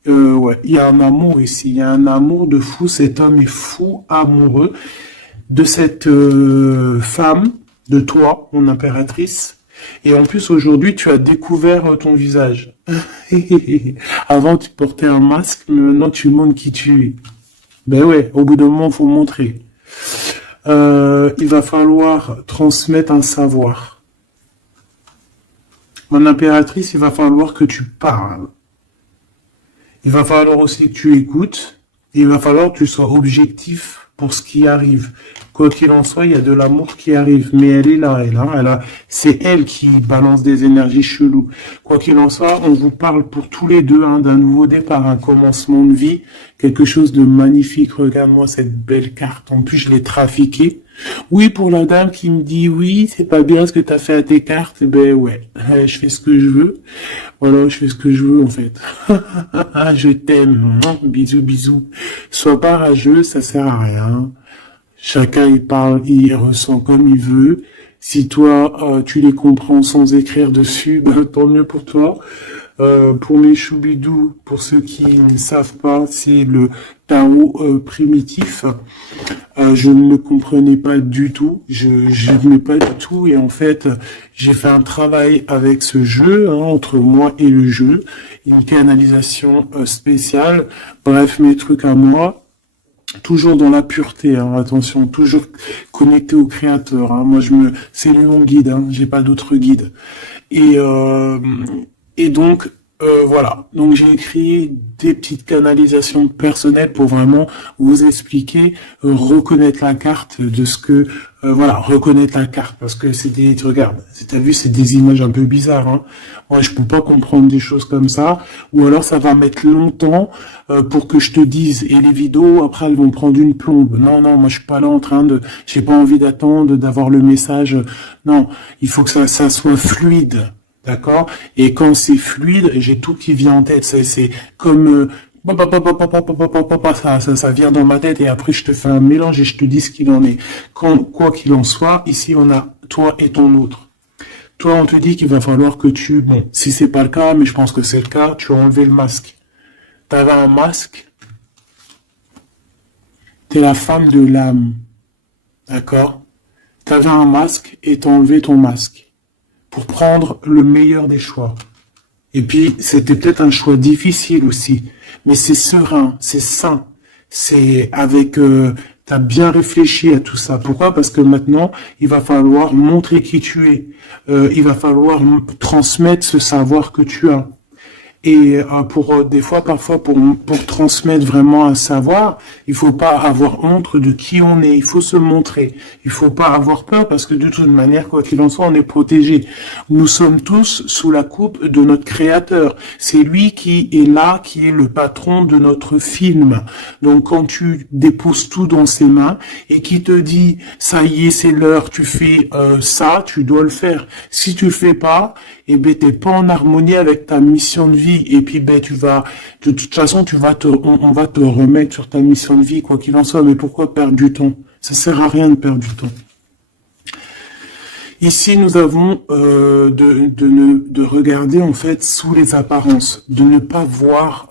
Ouais, il y a un amour ici. Il y a un amour de fou. Cet homme est fou amoureux de cette femme, de toi, mon impératrice. Et en plus, aujourd'hui, tu as découvert ton visage. Avant, tu portais un masque, mais maintenant, tu montres qui tu es. Ben ouais, au bout d'un moment, il faut montrer. Il va falloir transmettre un savoir. Mon impératrice, il va falloir que tu parles. Il va falloir aussi que tu écoutes. Et il va falloir que tu sois objectif pour ce qui arrive. Quoi qu'il en soit, il y a de l'amour qui arrive. Mais elle est là, c'est elle qui balance des énergies cheloues. Quoi qu'il en soit, on vous parle pour tous les deux hein, d'un nouveau départ, un commencement de vie, quelque chose de magnifique. Regarde-moi cette belle carte. En plus, je l'ai trafiquée. Oui, pour la dame qui me dit oui, c'est pas bien ce que t'as fait à tes cartes, ben ouais, je fais ce que je veux. Voilà, je fais ce que je veux en fait. Je t'aime. Bisous, bisous. Sois pas rageux, ça sert à rien. Chacun il parle, il ressent comme il veut. Si toi tu les comprends sans écrire dessus, ben, tant mieux pour toi. Pour mes choubidous, pour ceux qui ne savent pas, c'est le Tao primitif. Je ne le comprenais pas du tout, je n'aimais pas du tout et en fait j'ai fait un travail avec ce jeu hein, entre moi et le jeu, une canalisation spéciale, bref mes trucs à moi. Toujours dans la pureté, hein, attention, toujours connecté au créateur. Hein. Moi, c'est lui mon guide, hein, j'ai pas d'autre guide. Et, euh, et donc, voilà. Donc, j'ai écrit des petites canalisations personnelles pour vraiment vous expliquer, reconnaître la carte de ce que, voilà, reconnaître la carte parce que tu regardes, t'as vu, c'est des images un peu bizarres. Hein. Moi, je peux pas comprendre des choses comme ça, ou alors ça va mettre longtemps pour que je te dise. Et les vidéos, après, elles vont prendre une plombe. Non, non, moi, je suis pas là en train j'ai pas envie d'attendre, d'avoir le message. Non, il faut que ça soit fluide. D'accord? Et quand c'est fluide, j'ai tout qui vient en tête. C'est comme ça vient dans ma tête et après je te fais un mélange et je te dis ce qu'il en est. Quoi qu'il en soit, ici on a toi et ton autre. Toi, on te dit qu'il va falloir que bon, si c'est pas le cas, mais je pense que c'est le cas, tu as enlevé le masque. T'avais un masque, t'es la femme de l'âme. D'accord? T'avais un masque et t'as enlevé ton masque. Pour prendre le meilleur des choix. Et puis, c'était peut-être un choix difficile aussi, mais c'est serein, c'est sain, c'est avec, t'as bien réfléchi à tout ça. Pourquoi? Parce que maintenant, il va falloir montrer qui tu es. Il va falloir transmettre ce savoir que tu as. Et des fois, parfois, pour transmettre vraiment un savoir, il faut pas avoir honte de qui on est. Il faut se montrer. Il faut pas avoir peur parce que de toute manière, quoi qu'il en soit, on est protégé. Nous sommes tous sous la coupe de notre Créateur. C'est lui qui est là, qui est le patron de notre film. Donc, quand tu déposes tout dans ses mains et qui te dit, ça y est, c'est l'heure, tu fais ça, tu dois le faire. Si tu le fais pas, eh ben, t'es pas en harmonie avec ta mission de vie. Et puis, ben, de toute façon, on va te remettre sur ta mission de vie, quoi qu'il en soit. Mais pourquoi perdre du temps? Ça sert à rien de perdre du temps. Ici, nous avons de regarder en fait sous les apparences, de ne pas voir,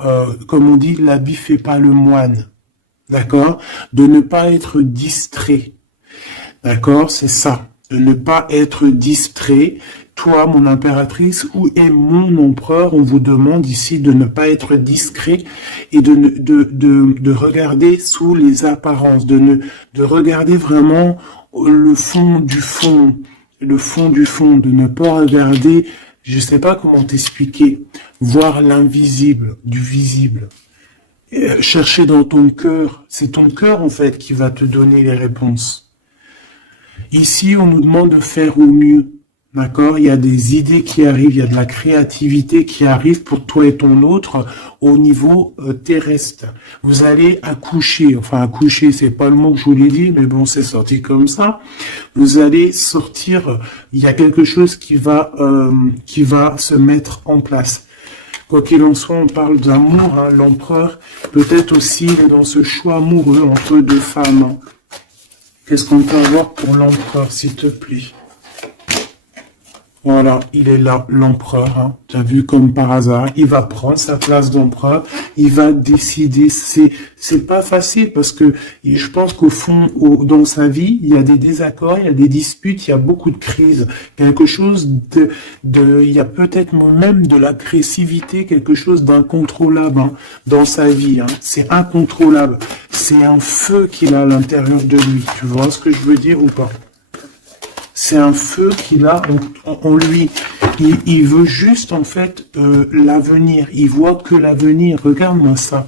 comme on dit, l'habit fait pas le moine, d'accord? De ne pas être distrait, d'accord? C'est ça, de ne pas être distrait. Toi, mon impératrice, où est mon empereur? On vous demande ici de ne pas être discret et de regarder sous les apparences, de regarder vraiment le fond du fond, de ne pas regarder, je sais pas comment t'expliquer, voir l'invisible du visible. chercher dans ton cœur. C'est ton cœur, en fait, qui va te donner les réponses. Ici, on nous demande de faire au mieux. D'accord? Il y a des idées qui arrivent, il y a de la créativité qui arrive pour toi et ton autre au niveau terrestre. Vous allez accoucher, enfin accoucher, c'est pas le mot que je voulais dire, mais bon, c'est sorti comme ça. Vous allez sortir, il y a quelque chose qui va se mettre en place. Quoi qu'il en soit, on parle d'amour, hein, l'empereur, peut-être aussi il est dans ce choix amoureux entre deux femmes. Hein. Qu'est-ce qu'on peut avoir pour l'empereur, s'il te plaît? Voilà, il est là, l'empereur. Hein. Tu as vu comme par hasard, il va prendre sa place d'empereur, il va décider. C'est pas facile parce que je pense qu'au fond, dans sa vie, il y a des désaccords, il y a des disputes, il y a beaucoup de crises, quelque chose il y a peut-être même de l'agressivité, quelque chose d'incontrôlable hein, dans sa vie. Hein. C'est incontrôlable. C'est un feu qu'il a à l'intérieur de lui. Tu vois ce que je veux dire ou pas? C'est un feu qu'il a en lui. Il veut juste, en fait, l'avenir. Il voit que l'avenir. Regarde-moi ça.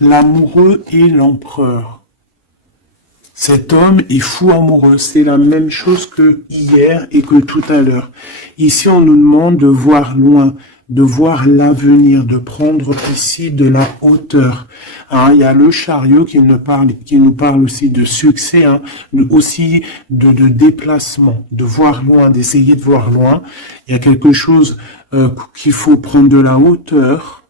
L'amoureux et l'empereur. Cet homme est fou amoureux. C'est la même chose que hier et que tout à l'heure. Ici, on nous demande de voir loin, de voir l'avenir, de prendre ici de la hauteur. Hein, il y a le chariot qui nous parle aussi de succès, hein, aussi de déplacement, de voir loin, d'essayer de voir loin. Il y a quelque chose qu'il faut prendre de la hauteur.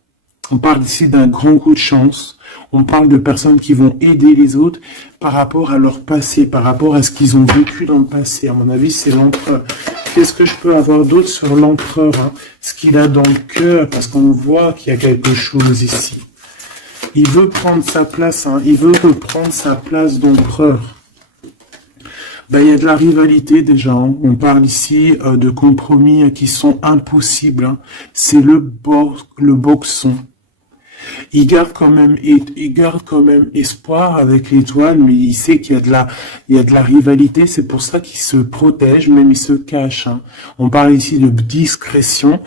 On parle ici d'un grand coup de chance. On parle de personnes qui vont aider les autres par rapport à leur passé, par rapport à ce qu'ils ont vécu dans le passé. À mon avis, c'est l'empereur. Qu'est-ce que je peux avoir d'autre sur l'empereur hein? Ce qu'il a dans le cœur, parce qu'on voit qu'il y a quelque chose ici. Il veut prendre sa place, hein? Il veut reprendre sa place d'empereur. Ben, il y a de la rivalité déjà. Hein? On parle ici de compromis qui sont impossibles. Hein? C'est le boxon. Il garde quand même espoir avec l'étoile, mais il sait qu'il y a de la rivalité. C'est pour ça qu'il se protège, même il se cache. Hein. On parle ici de discrétion.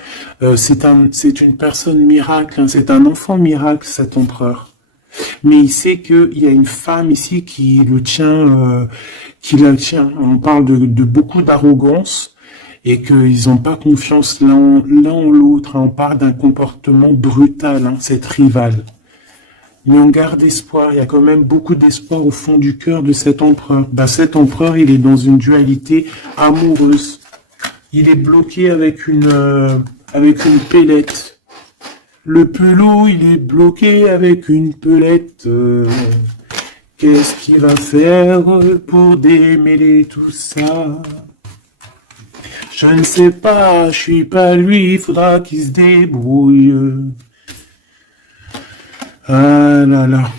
C'est une personne miracle. Hein. C'est un enfant miracle, cet empereur. Mais il sait qu'il y a une femme ici qui le tient, qui la tient. On parle de beaucoup d'arrogance. Et qu'ils n'ont pas confiance l'un en l'autre. On parle d'un comportement brutal, hein, cette rivale. Mais on garde espoir, il y a quand même beaucoup d'espoir au fond du cœur de cet empereur. Ben, cet empereur, il est dans une dualité amoureuse. Il est bloqué avec une pellette. Le pelot, il est bloqué avec une pelette. Qu'est-ce qu'il va faire pour démêler tout ça ? Je ne sais pas, je suis pas lui, il faudra qu'il se débrouille. Ah là là.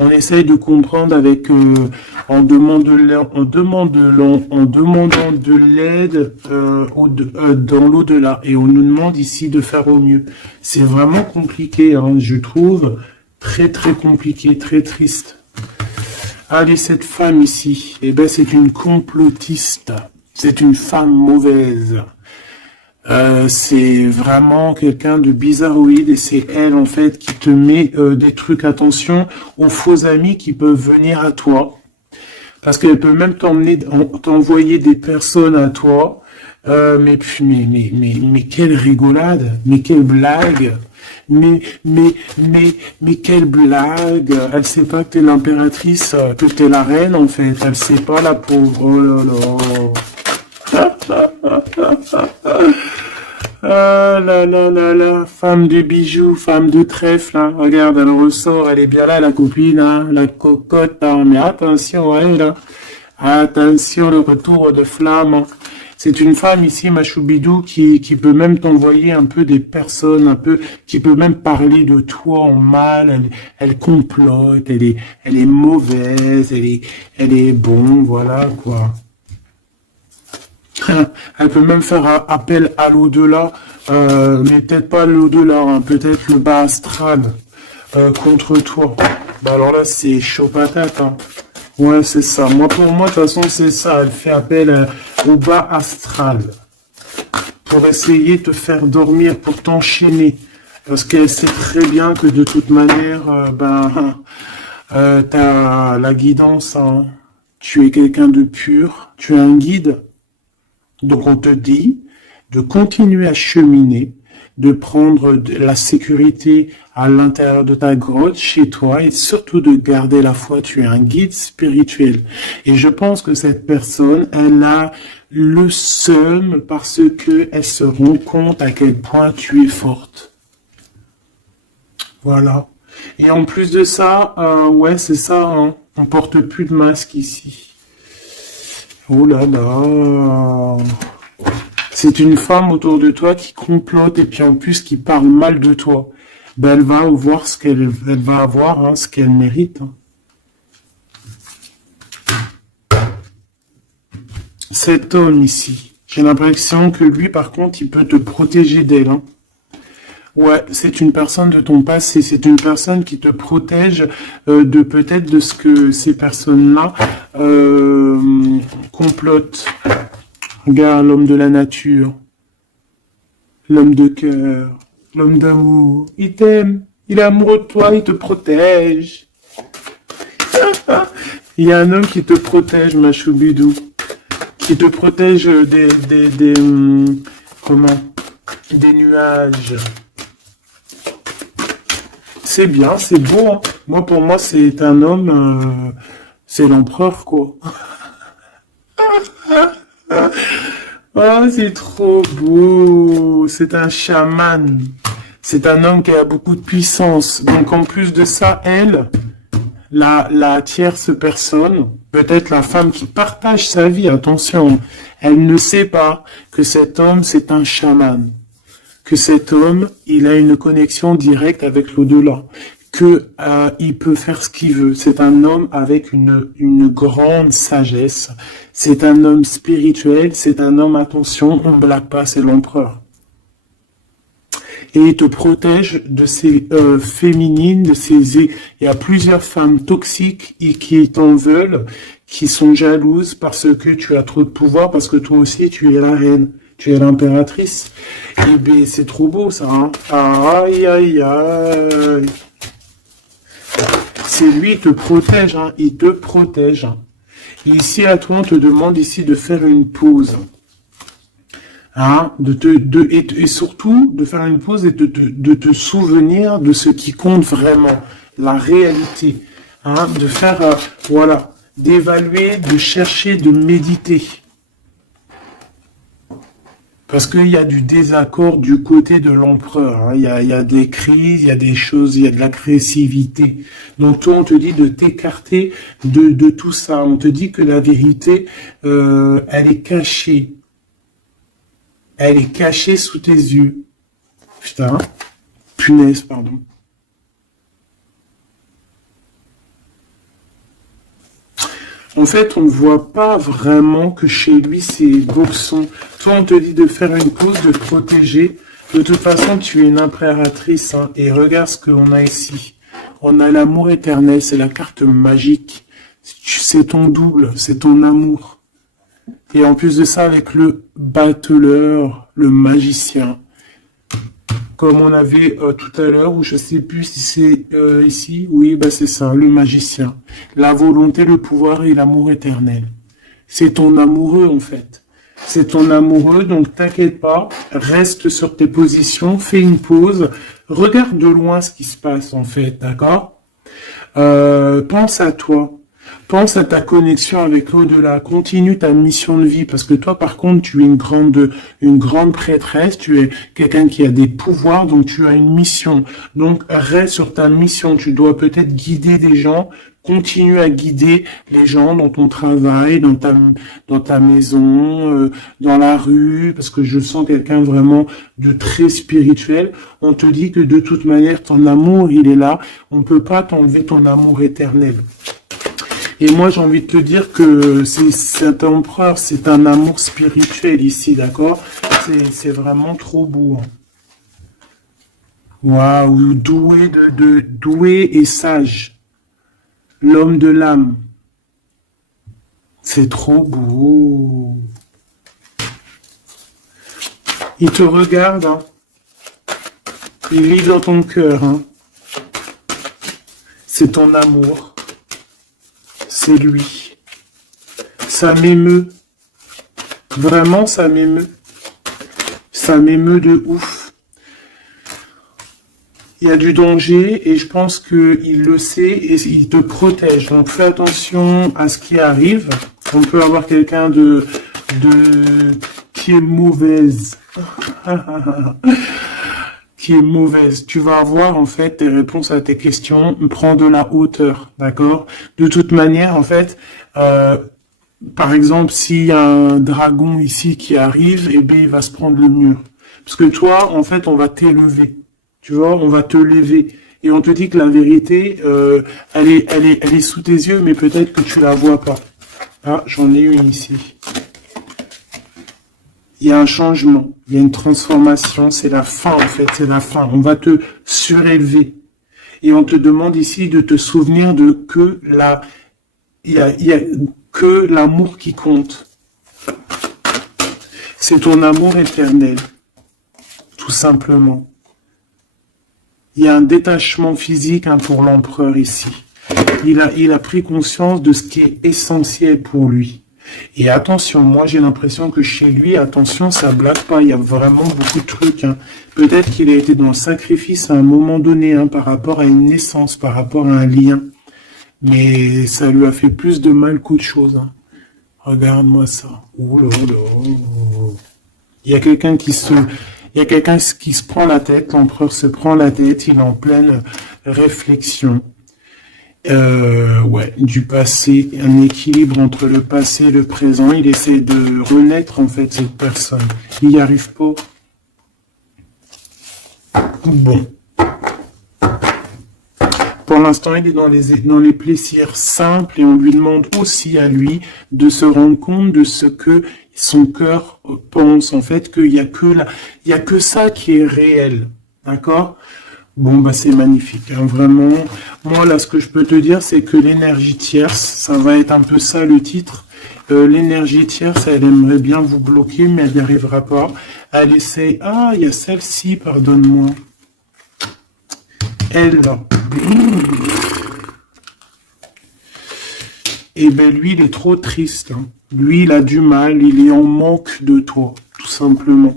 On essaye de comprendre avec, en demandant de l'aide dans l'au-delà. Et on nous demande ici de faire au mieux. C'est vraiment compliqué, hein, je trouve. Très très compliqué, très triste. Allez, cette femme ici, eh ben c'est une complotiste. C'est une femme mauvaise. C'est vraiment quelqu'un de bizarroïde et c'est elle en fait qui te met des trucs. Attention aux faux amis qui peuvent venir à toi. Parce qu'elle peut même t'envoyer des personnes à toi. Mais quelle rigolade, mais quelle blague. Mais quelle blague. Elle sait pas que t'es l'impératrice, que t'es la reine en fait. Elle sait pas, la pauvre. Oh là là. Ah là là là là, femme de bijoux, femme de trèfle, hein. Regarde, elle ressort, elle est bien là, la copine, hein, la cocotte, hein. Mais attention, elle, hein. Attention, le retour de flamme. Hein. C'est une femme ici, Machoubidou, qui peut même t'envoyer un peu des personnes, qui peut même parler de toi en mal. Elle complote, elle est mauvaise, elle est bon, voilà quoi. Elle peut même faire appel à l'au-delà, mais peut-être pas l'au-delà, hein, peut-être le bas astral contre toi. Bah alors là, c'est chaud patate. Hein. Ouais, c'est ça. Pour moi, de toute façon, c'est ça. Elle fait appel au bas astral pour essayer de te faire dormir, pour t'enchaîner. Parce qu'elle sait très bien que de toute manière, t'as la guidance, hein. Tu es quelqu'un de pur, tu es un guide. Donc on te dit de continuer à cheminer, de prendre la sécurité à l'intérieur de ta grotte, chez toi, et surtout de garder la foi. Tu es un guide spirituel. Et je pense que cette personne, elle a le seum parce que elle se rend compte à quel point tu es forte. Voilà. Et en plus de ça, ouais, c'est ça, hein. On porte plus de masque ici. Oh là là. C'est une femme autour de toi qui complote et puis en plus qui parle mal de toi. Ben, elle va voir ce elle va avoir, hein, ce qu'elle mérite, hein. Cet homme ici, j'ai l'impression que lui, par contre, il peut te protéger d'elle, hein. Ouais, c'est une personne de ton passé, c'est une personne qui te protège de peut-être de ce que ces personnes-là complotent. Regarde l'homme de la nature, l'homme de cœur, l'homme d'amour. Il t'aime, il est amoureux de toi, il te protège. Il y a un homme qui te protège, ma choubidou, qui te protège comment, des nuages. C'est bien, c'est beau, hein. Moi, pour moi, c'est un homme, c'est l'empereur, quoi. Oh, c'est trop beau. C'est un chaman. C'est un homme qui a beaucoup de puissance. Donc, en plus de ça, elle, la tierce personne, peut-être la femme qui partage sa vie, attention, elle ne sait pas que cet homme, c'est un chaman. Que cet homme, il a une connexion directe avec l'au-delà. Que il peut faire ce qu'il veut. C'est un homme avec une grande sagesse. C'est un homme spirituel. C'est un homme, attention, on ne blague pas, c'est l'empereur. Et il te protège de ces féminines, de ces... Il y a plusieurs femmes toxiques et qui t'en veulent, qui sont jalouses parce que tu as trop de pouvoir, parce que toi aussi tu es la reine, tu es l'impératrice. Et ben c'est trop beau ça, hein. Aïe aïe aïe. C'est lui qui te protège, hein. Il te protège. Et ici à toi on te demande ici de faire une pause. Hein, et surtout de faire une pause et de te souvenir de ce qui compte vraiment, la réalité, hein, de faire, voilà, d'évaluer, de chercher, de méditer. Parce qu'il y a du désaccord du côté de l'empereur, hein. Il y a des crises, il y a des choses, il y a de l'agressivité. Donc toi, on te dit de t'écarter de tout ça. On te dit que la vérité, elle est cachée. Elle est cachée sous tes yeux. Putain. Punaise, pardon. En fait, on ne voit pas vraiment que chez lui, c'est boxon. Toi, on te dit de faire une pause, de te protéger. De toute façon, tu es une impératrice, hein. Et regarde ce qu'on a ici. On a l'amour éternel, c'est la carte magique. C'est ton double, c'est ton amour. Et en plus de ça, avec le battleur, le magicien, comme on avait tout à l'heure, ou je sais plus si c'est ici, oui, bah c'est ça, le magicien. La volonté, le pouvoir et l'amour éternel. C'est ton amoureux en fait. C'est ton amoureux, donc t'inquiète pas, reste sur tes positions, fais une pause, regarde de loin ce qui se passe en fait, d'accord? Pense à toi. Pense à ta connexion avec l'au-delà. Continue ta mission de vie parce que toi, par contre, tu es une grande prêtresse. Tu es quelqu'un qui a des pouvoirs, donc tu as une mission. Donc reste sur ta mission. Tu dois peut-être guider des gens. Continue à guider les gens dans ton travail, dans ta maison, dans la rue, parce que je sens quelqu'un vraiment de très spirituel. On te dit que de toute manière, ton amour, il est là. On peut pas t'enlever ton amour éternel. Et moi, j'ai envie de te dire que cet empereur, c'est un amour spirituel ici, d'accord? C'est vraiment trop beau, hein. Waouh, doué et sage. L'homme de l'âme. C'est trop beau. Il te regarde, hein. Il vit dans ton cœur, hein. C'est ton amour. C'est lui. Ça m'émeut. Vraiment, ça m'émeut. Ça m'émeut de ouf. Il y a du danger et je pense qu'il le sait et il te protège. Donc fais attention à ce qui arrive. On peut avoir quelqu'un qui est mauvaise. Qui est mauvaise. Tu vas avoir en fait tes réponses à tes questions. Prends de la hauteur, d'accord? De toute manière, en fait, par exemple, s'il y a un dragon ici qui arrive, eh bien, il va se prendre le mur. Parce que toi, en fait, on va t'élever. Tu vois, on va te lever. Et on te dit que la vérité, elle est sous tes yeux, mais peut-être que tu la vois pas. Ah, j'en ai une ici. Il y a un changement, il y a une transformation, c'est la fin en fait, c'est la fin. On va te surélever. Et on te demande ici de te souvenir de que il y a que l'amour qui compte. C'est ton amour éternel, tout simplement. Il y a un détachement physique pour l'empereur ici. Il a pris conscience de ce qui est essentiel pour lui. Et attention, moi j'ai l'impression que chez lui, attention, ça blague pas, il y a vraiment beaucoup de trucs. Hein. Peut-être qu'il a été dans le sacrifice à un moment donné, par rapport à une naissance, par rapport à un lien. Mais ça lui a fait plus de mal qu'autre chose. Hein. Regarde-moi ça. Oh là là. Il y a quelqu'un qui se prend la tête, l'empereur se prend la tête, il est en pleine réflexion. Ouais, du passé, un équilibre entre le passé et le présent. Il essaie de renaître, en fait, cette personne. Il n'y arrive pas. Bon. Pour l'instant, il est dans les plaisirs simples et on lui demande aussi à lui de se rendre compte de ce que son cœur pense. En fait, qu'il y a que ça qui est réel. D'accord? Bon, bah, c'est magnifique, hein, vraiment. Moi, là, ce que je peux te dire, c'est que l'énergie tierce, ça va être un peu ça le titre. L'énergie tierce, elle aimerait bien vous bloquer, mais elle n'y arrivera pas. Elle essaie... Ah, il y a celle-ci, pardonne-moi. Elle, là. Et ben, lui, il est trop triste. Hein. Lui, il a du mal, il est en manque de toi, tout simplement.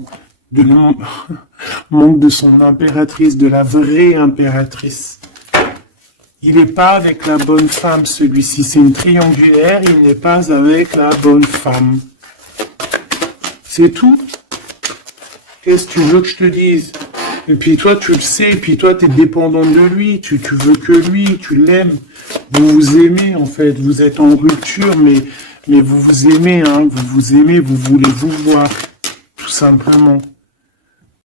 Manque de son impératrice, de la vraie impératrice. Il n'est pas avec la bonne femme, celui-ci. C'est une triangulaire, il n'est pas avec la bonne femme. C'est tout. Qu'est-ce que tu veux que je te dise? Et puis toi, tu le sais, et puis toi, tu es dépendante de lui, tu veux que lui, tu l'aimes. Vous vous aimez, en fait. Vous êtes en rupture, mais vous vous aimez, hein. Vous vous aimez, vous voulez vous voir. Tout simplement.